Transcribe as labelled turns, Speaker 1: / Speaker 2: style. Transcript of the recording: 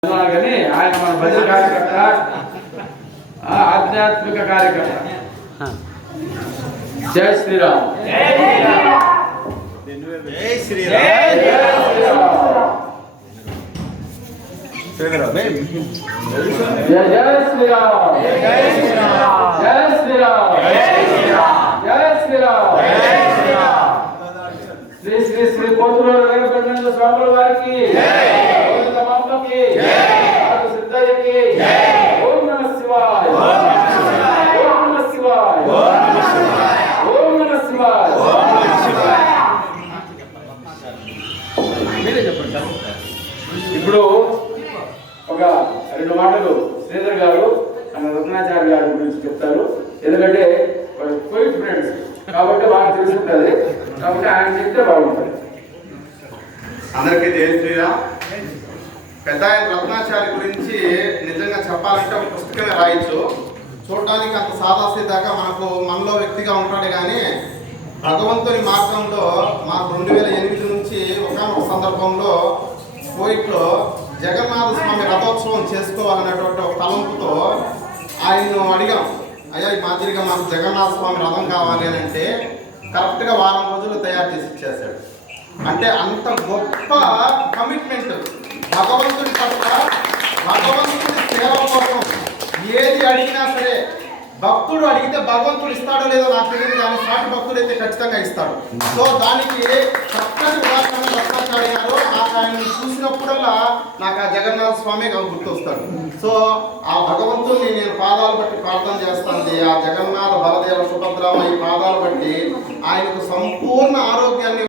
Speaker 1: కానీ ఆయన మన భజన కార్యకర్త, ఆధ్యాత్మిక కార్యకర్త. జై శ్రీరామ్.
Speaker 2: జై శ్రీరామ్.
Speaker 1: జై శ్రీరామ్. జై శ్రీరామ్. జై శ్రీరామ్. జై శ్రీరామ్. జై శ్రీరామ్. శ్రీ శ్రీ శ్రీ పోతులూరు వెంకటేశ్వర స్వాముల వారికి సిద్ధయ్యకి ఓం నమః శివాయ. ఓం నమః శివాయ. ఓం నమః శివాయ. మీరే చెప్పండి సార్. ఇప్పుడు ఒక రెండు మాటలు శ్రీధర్ గారు రత్నాచార్య గారి గురించి చెప్తారు. ఎందుకంటే కోవిడ్ ఫ్రెండ్స్ కాబట్టి వాళ్ళకి తెలుసుంటుంది, కాబట్టి ఆయన చెప్తే బాగుంటుంది.
Speaker 3: అందరికీ జై శ్రీరామ్. పెద్ద ఆయన రత్నాచారి గురించి నిజంగా చెప్పాలంటే ఒక పుస్తకమే రాయొచ్చు. చూడడానికి అంత సాదాసీదాగా మనలో వ్యక్తిగా ఉంటాడు, కానీ భగవంతుని మార్గంలో మాకు 2008 నుంచి ఒక సందర్భంలో కోయిట్లో జగన్నాథ స్వామి రథోత్సవం చేసుకోవాలనేటువంటి ఒక తలంపుతో ఆయన్ను అడిగాం, అయ్యా ఈ మాదిరిగా మాకు జగన్నాథ స్వామి రథం కావాలి అని అంటే కరెక్ట్గా వారం రోజులు తయారు చేసి ఇచ్చేసాడు. అంటే అంత గొప్ప కమిట్మెంట్ భగవంతుడి పట్ల, భగవంతుడి సేవ కోసం ఏది అడిగినా సరే. భక్తుడు అడిగితే భగవంతుడు ఇస్తాడో లేదో నాకు తెలియదు, కానీ సాటి భక్తుడు అయితే ఖచ్చితంగా ఇస్తాడు. సో దానికి చక్కటి ఉదాహరణ రత్నాచార్య గారు. నాకు ఆయన చూసినప్పుడల్లా నాకు ఆ జగన్నాథ స్వామి గుర్తొస్తాడు. సో ఆ భగవంతుడిని నేను పాదాలు బట్టి ప్రార్థన చేస్తాను. ఆ జగన్నాథ బలదేవ సుభద్రామ ఈ పాదాలు బట్టి ఆయనకు సంపూర్ణ ఆరోగ్యాన్ని